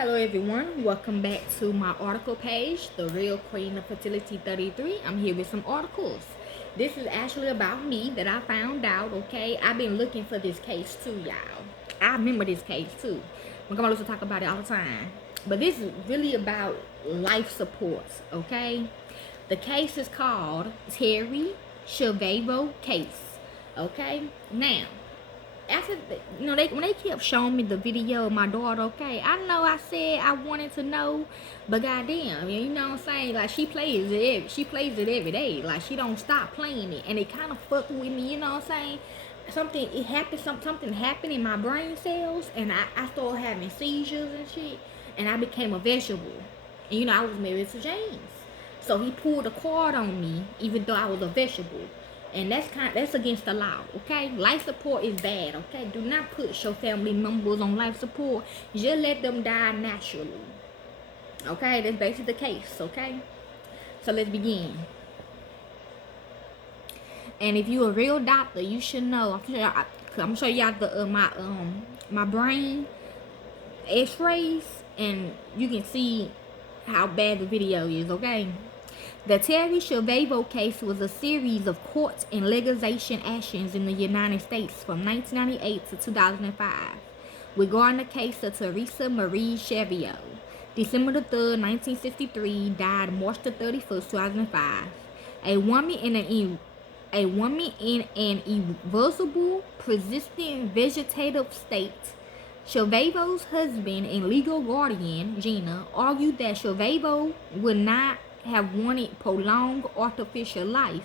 Hello everyone, welcome back to my article page, The Real Queen of Fertility 33. I'm here with some articles. This is actually about me that I found out, okay? I've been looking for this case too, y'all. I remember this case too. My grandma used to talk about it all the time. But this is really about life supports, okay? The case is called Terri Schiavo case, okay? Now, after when they kept showing me the video of my daughter, okay, I know I said I wanted to know, but goddamn, you know what I'm saying? Like she plays it every day. Like she don't stop playing it, and it kind of fucked with me. You know what I'm saying? Something happened in my brain cells, and I started having seizures and shit, and I became a vegetable. And I was married to James, so he pulled a card on me, even though I was a vegetable. And that's against the law, okay? Life support is bad, okay? Do not put your family members on life support. Just let them die naturally, okay? That's basically the case, okay? So let's begin. And if you're a real doctor, you should know. I'm gonna show y'all my brain X-rays, and you can see how bad the video is, okay? The Terri Schiavo case was a series of court and legalization actions in the United States from 1998 to 2005 regarding the case of Teresa Marie Schiavo. December the 3rd, 1963, died March the 31st, 2005. A woman in an irreversible, persistent vegetative state. Schiavo's husband and legal guardian, Gina, argued that Schiavo would not have wanted prolonged artificial life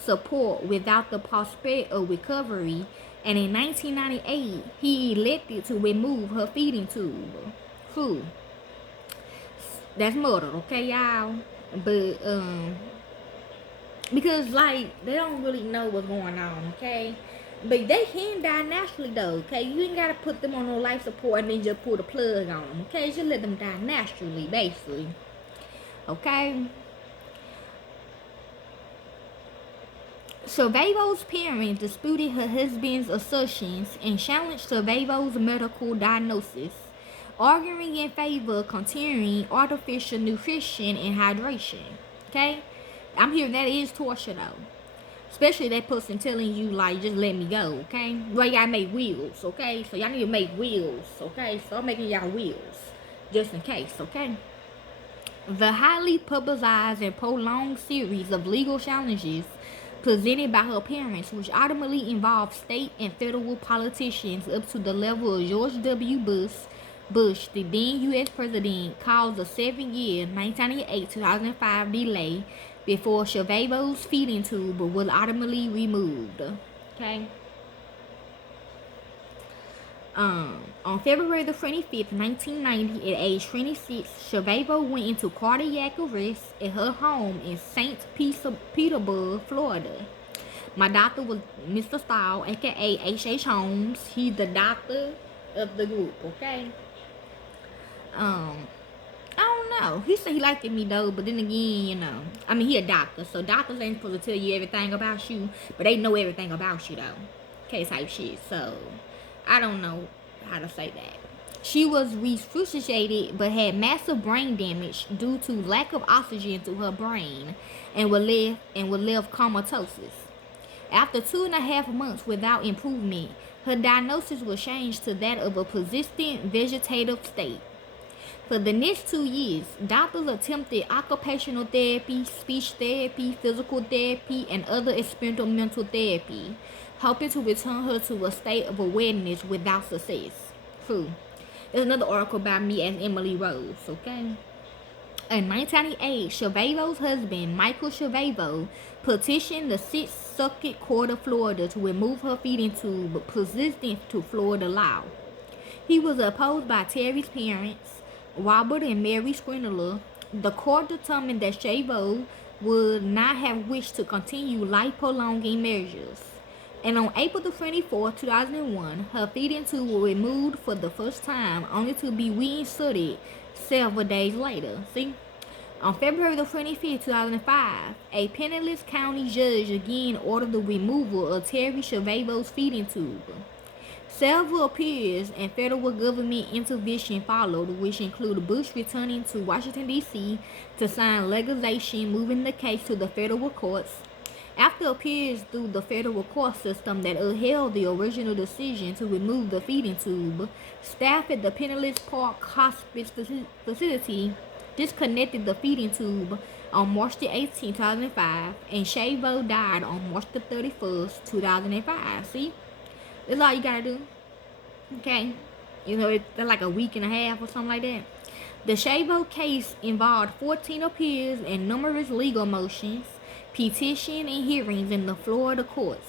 support without the prospect of recovery, and in 1998 he elected to remove her feeding tube. That's murder, okay, y'all? But because like they don't really know what's going on, okay? But they can die naturally though, okay? You ain't gotta put them on no life support and then just pull the plug on them, okay? Just let them die naturally, basically. Okay. Schiavo's parents disputed her husband's assertions and challenged Schiavo's medical diagnosis, arguing in favor of continuing artificial nutrition and hydration. Okay? I'm hearing that is torture though. Especially that person telling you like, just let me go, okay? Well, y'all make wills, okay? So y'all need to make wills, okay? Start making y'all wills, just in case, okay? The highly publicized and prolonged series of legal challenges presented by her parents, which ultimately involved state and federal politicians up to the level of George W. Bush, the then U.S. president, caused a 7-year 1998-2005 delay before Schiavo's feeding tube was ultimately removed. Okay. On February the 25th, 1990, at age 26, Schiavo went into cardiac arrest at her home in St. Petersburg, Florida. My doctor was Mr. Stahl, aka H.H. Holmes. He's the doctor of the group, okay? I don't know. He said he liked me though, but then again, I mean, he a doctor, so doctors ain't supposed to tell you everything about you, but they know everything about you though. Okay, type shit. So I don't know how to say that. She was resuscitated but had massive brain damage due to lack of oxygen to her brain and was left comatose. After 2.5 months without improvement, her diagnosis was changed to that of a persistent vegetative state. For the next 2 years, doctors attempted occupational therapy, speech therapy, physical therapy, and other experimental therapy, hoping to return her to a state of awareness without success. There's another article by me as Emily Rose, okay? In 1998, Schiavo's husband, Michael Schiavo, petitioned the 6th Circuit Court of Florida to remove her feeding tube persistent to Florida law. He was opposed by Terry's parents, Robert and Mary Scrinnler. The court determined that Schiavo would not have wished to continue life-prolonging measures. And on April the 24th, 2001, her feeding tube was removed for the first time, only to be reinserted several days later. See? On February the 25th, 2005, a penniless county judge again ordered the removal of Terri Schiavo's feeding tube. Several peers and federal government intervention followed, which included Bush returning to Washington, D.C. to sign legislation moving the case to the federal courts. After appeals through the federal court system that upheld the original decision to remove the feeding tube, staff at the Pinellas Park Hospice facility disconnected the feeding tube on March 18, 2005, and Schiavo died on March 31st, 2005. See? That's all you gotta do. Okay? It's like a week and a half or something like that. The Schiavo case involved 14 appeals and numerous legal motions, petition and hearings in the Florida courts,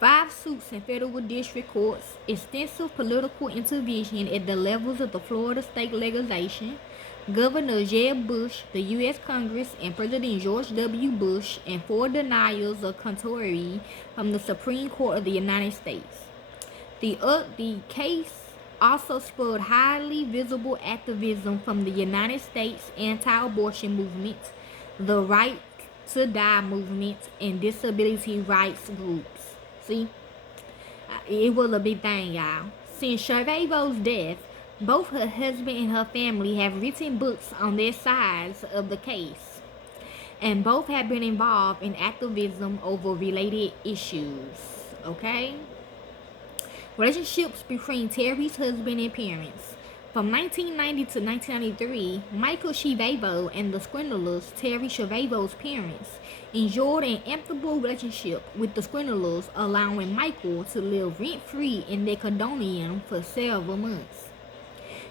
5 suits in federal district courts, extensive political intervention at the levels of the Florida state legislation, Governor Jeb Bush, the U.S. Congress, and President George W. Bush, and 4 denials of certiorari from the Supreme Court of the United States. The case also spurred highly visible activism from the United States anti-abortion movement, the Right to Die movement, and disability rights groups. See? It was a big thing, y'all. Since Schiavo's death, both her husband and her family have written books on their sides of the case, and both have been involved in activism over related issues. Okay? Relationships between Terri's husband and parents. From 1990 to 1993, Michael Schiavo and the swindlers, Terri Schiavo's parents, enjoyed an amicable relationship with the swindlers, allowing Michael to live rent-free in their condominium for several months.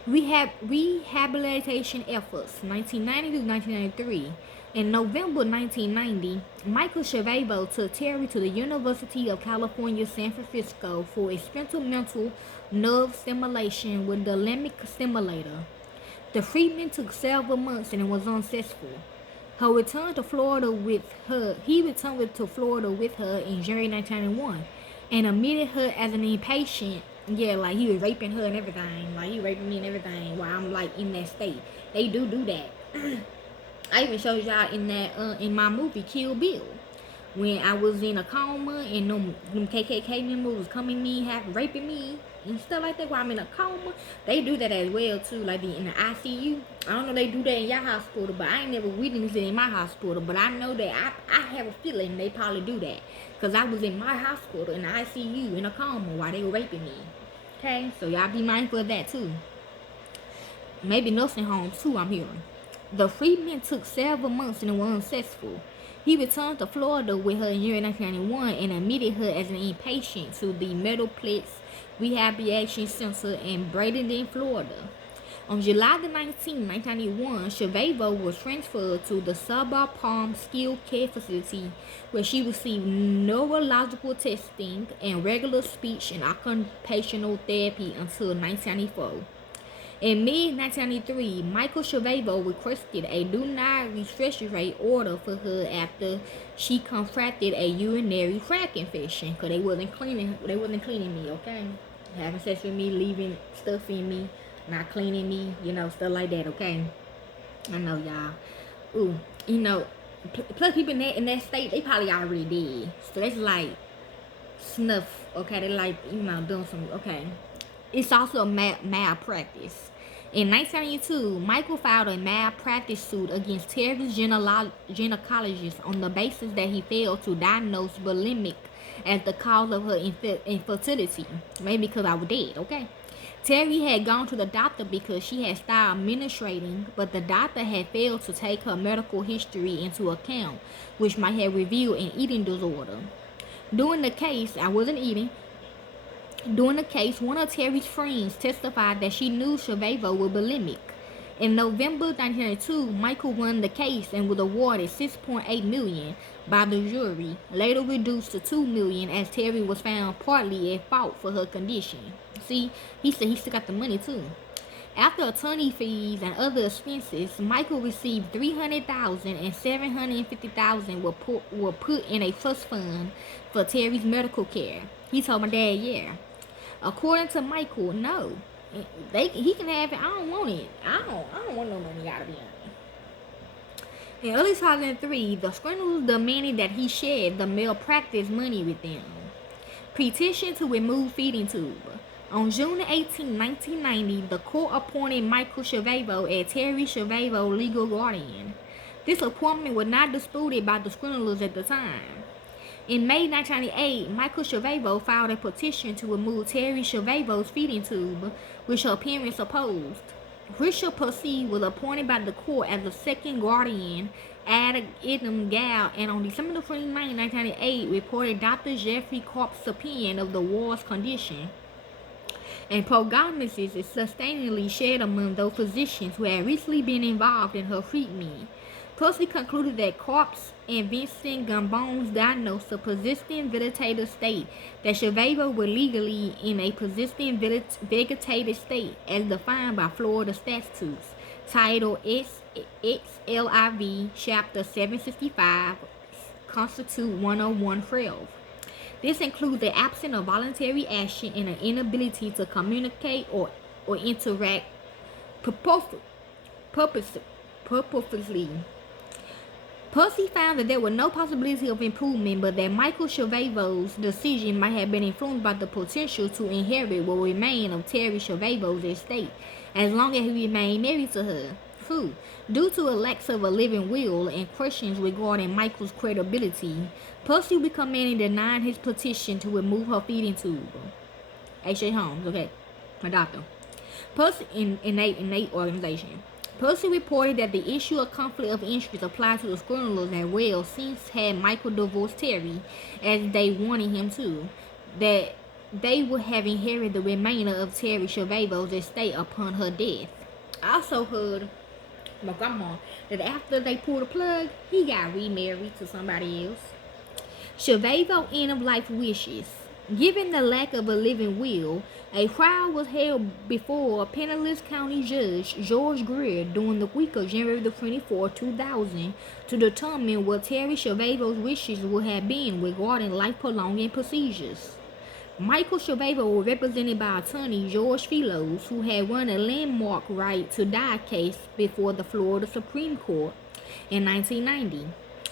Rehabilitation efforts, 1990 to 1993. In November 1990, Michael Schiavo took Terri to the University of California, San Francisco for experimental nerve stimulation with the limbic stimulator. The treatment took several months and was unsuccessful. He returned to Florida with her in January 1991 and admitted her as an inpatient. Yeah, like he was raping her and everything. Like he raping me and everything while I'm like in that state. They do that. I even showed y'all in that in my movie Kill Bill, when I was in a coma and them KKK members was coming me, raping me and stuff like that while I'm in a coma. They do that as well too, like in the ICU. I don't know if they do that in your hospital, but I ain't never witnessed it in my hospital. But I know that I have a feeling they probably do that, because I was in my hospital in the ICU in a coma while they were raping me. Okay, so y'all be mindful of that too. Maybe nursing homes too, I'm hearing. The treatment took several months and was unsuccessful. He returned to Florida with her in January 1991 and admitted her as an inpatient to the Metroplex Rehabilitation Center in Bradenton, Florida. On July 19, 1991, Schiavo was transferred to the Suburb Palm Skilled Care Facility, where she received neurological testing and regular speech and occupational therapy until 1994. In mid-1993, Michael Schiavo requested a do not refrigerate order for her after she contracted a urinary tract infection, because they wasn't cleaning me, okay? Having sex with me, leaving stuff in me, not cleaning me, stuff like that, okay? I know, y'all. Ooh, plus people in that state, they probably already dead. So that's like snuff, okay? They like, doing some, okay? It's also a malpractice. In 1992, Michael filed a malpractice suit against Terri's gynecologist on the basis that he failed to diagnose bulimic as the cause of her infertility. Maybe because I was dead, okay? Terri had gone to the doctor because she had started menstruating, but the doctor had failed to take her medical history into account, which might have revealed an eating disorder. During the case, one of Terri's friends testified that she knew Schiavo was bulimic. In November 1992, Michael won the case and was awarded $6.8 million by the jury, later reduced to $2 million as Terri was found partly at fault for her condition. See, he said he still got the money too. After attorney fees and other expenses, Michael received $300,000 and $750,000 were put in a trust fund for Terri's medical care. He told my dad, yeah. According to Michael, no, he can have it. I don't want it. I don't want no money out of him. In early 2003, the swindlers demanded that he share the malpractice money with them. Petition to remove feeding tube. On June 18, 1990, the court appointed Michael Schiavo as Terri Schiavo legal guardian. This appointment was not disputed by the Scribblers at the time. In May 1998, Michael Schiavo filed a petition to remove Terri Schiavo's feeding tube, which her parents opposed. Richard Percy was appointed by the court as the second guardian ad litem gal, and on December 29, 1998, reported Dr. Jeffrey Karp's opinion of the ward's condition. And prognosis is sustainably shared among those physicians who had recently been involved in her treatment. Percy concluded that Karp's and Vincent Gambone's diagnosed a persistent vegetative state, that Schiavo was legally in a persistent vegetative state as defined by Florida statutes, Title XLIV, Chapter 765, Constitute 101-12. This includes the absence of voluntary action and an inability to communicate or interact purposefully. Percy found that there was no possibility of improvement, but that Michael Schiavo's decision might have been influenced by the potential to inherit what remained of Terri Schiavo's estate, as long as he remained married to her. Due to a lack of a living will and questions regarding Michael's credibility, Percy recommended denying his petition to remove her feeding tube. H.A. Holmes, okay, my doctor. Percy, innate organization. Percy reported that the issue of conflict of interest applied to the Scribblers as well, since had Michael divorced Terri, as they wanted him to, that they would have inherited the remainder of Terri Schiavo's estate upon her death. I also heard my grandma that after they pulled the plug, he got remarried to somebody else. Schiavo end-of-life wishes. Given the lack of a living will, a trial was held before Pinellas County Judge George Greer during the week of January 24, 2000, to determine what Terri Schiavo's wishes would have been regarding life-prolonging procedures. Michael Schiavo was represented by attorney George Philos, who had won a landmark right to die case before the Florida Supreme Court in 1990.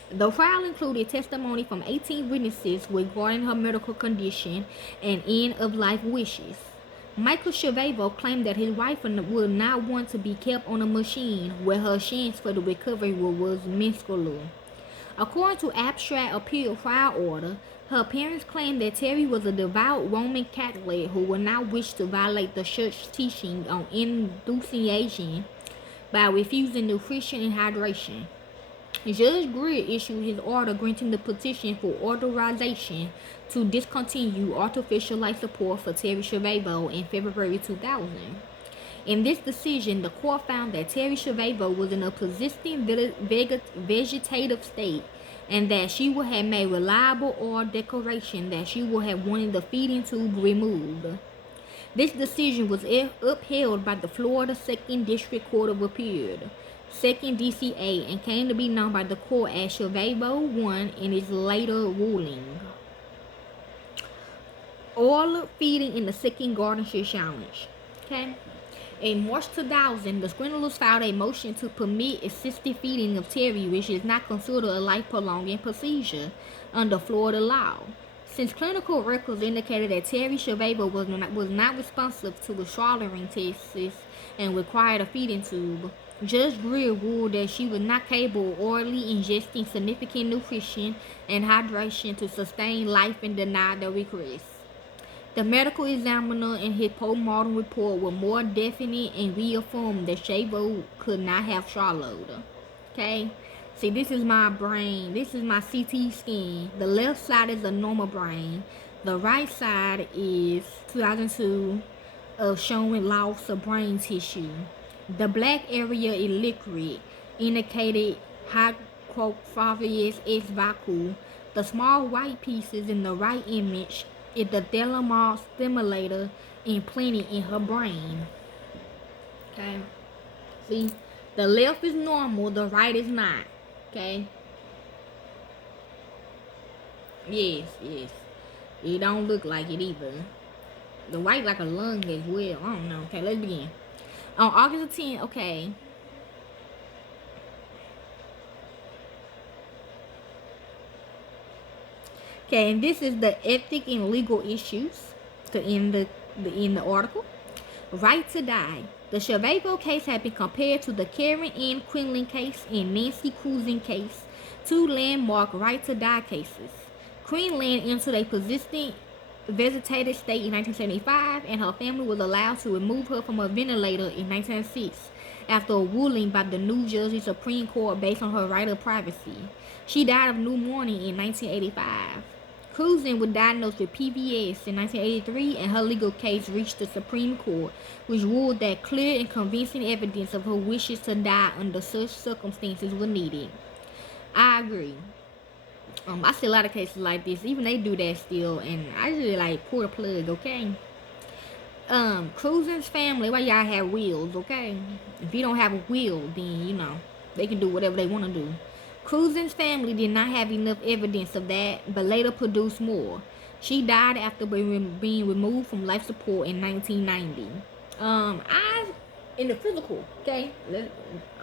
The trial included testimony from 18 witnesses regarding her medical condition and end-of-life wishes. Michael Schiavo claimed that his wife would not want to be kept on a machine where her chance for the recovery was minuscule. According to abstract appeal trial order, her parents claimed that Terri was a devout Roman Catholic who would not wish to violate the church teaching on inducing aging by refusing nutrition and hydration. Judge Greer issued his order granting the petition for authorization to discontinue artificial life support for Terri Schiavo in February 2000. In this decision, the court found that Terri Schiavo was in a persistent vegetative state and that she would have made reliable oral declaration that she would have wanted the feeding tube removed. This decision was upheld by the Florida 2nd District Court of Appeal, 2nd DCA, and came to be known by the court as Schiavo 1 in its later ruling. Oral feeding in the second guardianship challenge. Okay. In March 2000, the Scribblers filed a motion to permit assisted feeding of Terri, which is not considered a life-prolonging procedure under Florida law. Since clinical records indicated that Terri Schiavo was not responsive to the slaughtering tests and required a feeding tube, Judge Greer ruled that she was not capable of orally ingesting significant nutrition and hydration to sustain life and denied the request. The medical examiner in his post-mortem report was more definite and reaffirmed that Schiavo could not have swallowed. Okay? See, this is my brain. This is my CT scan. The left side is a normal brain. The right side is 2002 of showing loss of brain tissue. The black area is liquid, indicated hypophobia ex vacuum. The small white pieces in the right image is the thalamus stimulator implanted in her brain. Okay? See, the left is normal, the right is not. Okay? Yes. It don't look like it either. The white like a lung as well. I don't know. Okay, let's begin. On August 10th, okay. Okay, and this is the ethic and legal issues to end the in the article. Right to die. The Schiavo case has been compared to the Karen Ann Quinlan case and Nancy Cruzan case, two landmark right to die cases. Quinlan entered a persistent vegetative state in 1975, and her family was allowed to remove her from a ventilator in 1996 after a ruling by the New Jersey Supreme Court based on her right of privacy. She died of pneumonia in 1985. Cruzan was diagnosed with PVS in 1983, and her legal case reached the Supreme Court, which ruled that clear and convincing evidence of her wishes to die under such circumstances was needed. I agree. I see a lot of cases like this. Even they do that still, and I really like pull the plug, okay? Cruzan's family, why y'all have wills, okay? If you don't have a will, then they can do whatever they want to do. Cruzan's family did not have enough evidence of that, but later produced more. She died after being removed from life support in 1990. In the physical, okay? I'm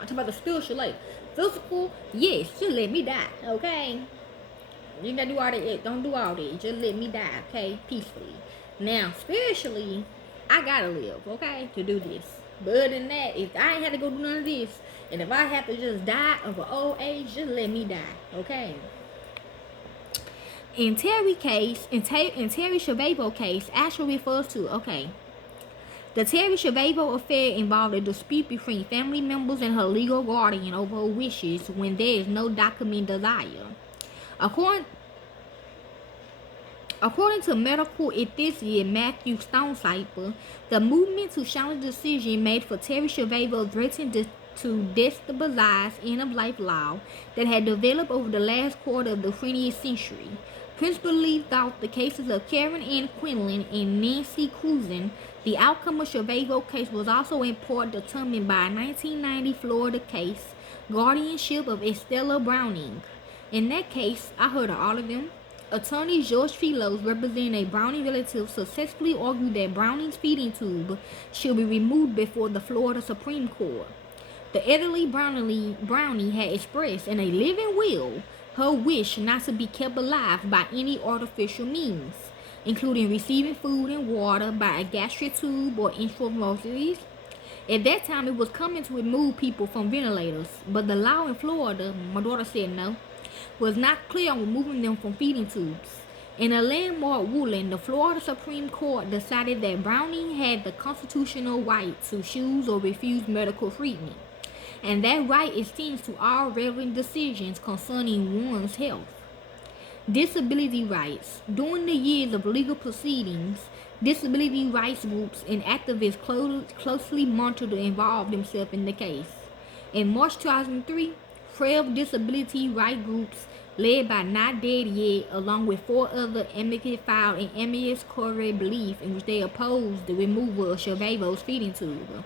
talking about the spiritual life. Physical, yes, just let me die, okay? You gotta do all that. Don't do all that. Just let me die, okay? Peacefully. Now, spiritually, I gotta live, okay? To do this. But other than that, if I ain't had to go do none of this, and if I have to just die of an old age, just let me die, okay? In Terry case, in Terri Schiavo case, actually refers to, okay, the Terri Schiavo affair involved a dispute between family members and her legal guardian over her wishes when there is no documented desire. According to medical ethicist Matthew Stonecipher, the movement to challenge the decision made for Terri Schiavo threatened to destabilize end-of-life law that had developed over the last quarter of the 20th century. Principally throughout the cases of Karen Ann Quinlan and Nancy Cruzan, the outcome of Schiavo case was also in part determined by a 1990 Florida case, guardianship of Estella Browning. In that case, I heard of all of them. Attorney George Philos, representing a Browning relative, successfully argued that Browning's feeding tube should be removed before the Florida Supreme Court. The elderly Browning had expressed in a living will her wish not to be kept alive by any artificial means, including receiving food and water by a gastric tube or intravenously. At that time, it was common to remove people from ventilators, but the law in Florida, my daughter said no, was not clear on removing them from feeding tubes. In a landmark ruling, the Florida Supreme Court decided that Browning had the constitutional right to choose or refuse medical treatment, and that right extends to all relevant decisions concerning one's health. Disability rights. During the years of legal proceedings, disability rights groups and activists closely monitored and involved themselves in the case. In March 2003, 12 disability rights groups led by Not Dead Yet, along with 4 other advocates, filed an amicus curiae brief in which they opposed the removal of Schiavo's feeding tube.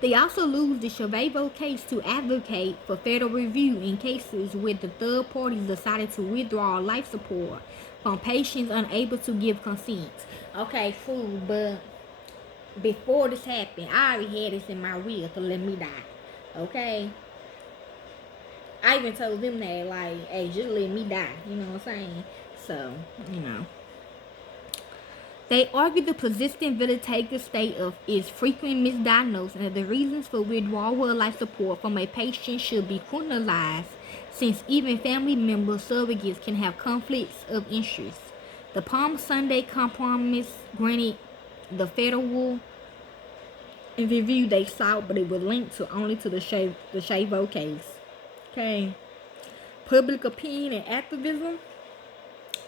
They also used the Schiavo case to advocate for federal review in cases where the third parties decided to withdraw life support from patients unable to give consent. Okay, cool, but before this happened, I already had this in my will to let me die. Okay? I even told them that, like, hey, just let me die. You know what I'm saying? So, They argued the persistent vegetative state is frequently misdiagnosed, and the reasons for withdrawal of life support from a patient should be criminalized, since even family members surrogates can have conflicts of interest. The Palm Sunday Compromise granted the federal review they sought, but it was linked only to the Schiavo case. Okay. Public opinion and activism.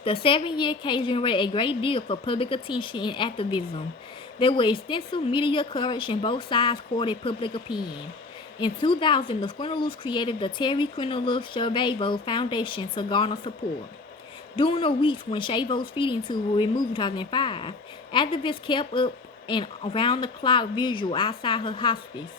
The 7-year case generated a great deal for public attention and activism. There were extensive media coverage and both sides courted public opinion. In 2000, the Squintalers created the Terri Schiavo Foundation to garner support. During the weeks when Schiavo's feeding tube was removed in 2005, activists kept up an around-the-clock vigil outside her hospice.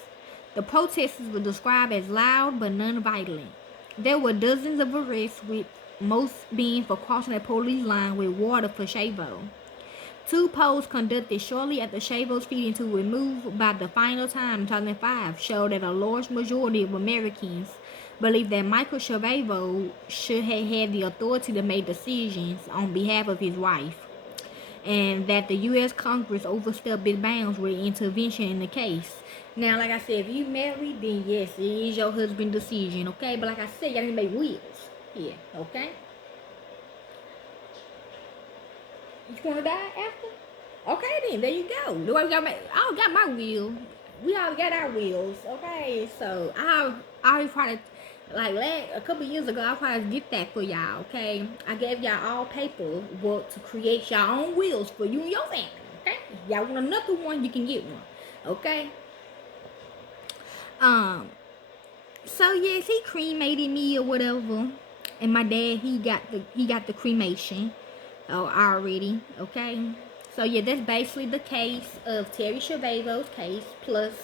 The protests were described as loud but non-violent. There were dozens of arrests, with most being for crossing a police line with water for Schiavo. 2 polls conducted shortly after Schiavo's feeding tube was removed by the Final Time in 2005 showed that a large majority of Americans believe that Michael Schiavo should have had the authority to make decisions on behalf of his wife. and that the U.S. Congress overstepped its bounds with intervention in the case. Now, like I said, if you married, then yes, it is your husband's decision, okay? But like I said, y'all need to make wills here, okay? You gonna die after? Okay, then there you go. Do I got my will. We all got our wills, okay? So I probably like a couple years ago, I probably get that for y'all, okay? I gave y'all all paper work to create your own wills for you and your family, okay? If y'all want another one, you can get one, okay? Um, so yes, he cremated me or whatever, and my dad he got the cremation, already, okay. So yeah, that's basically the case of Terri Schiavo's case plus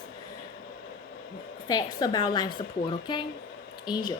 facts about life support, okay. Enjoy.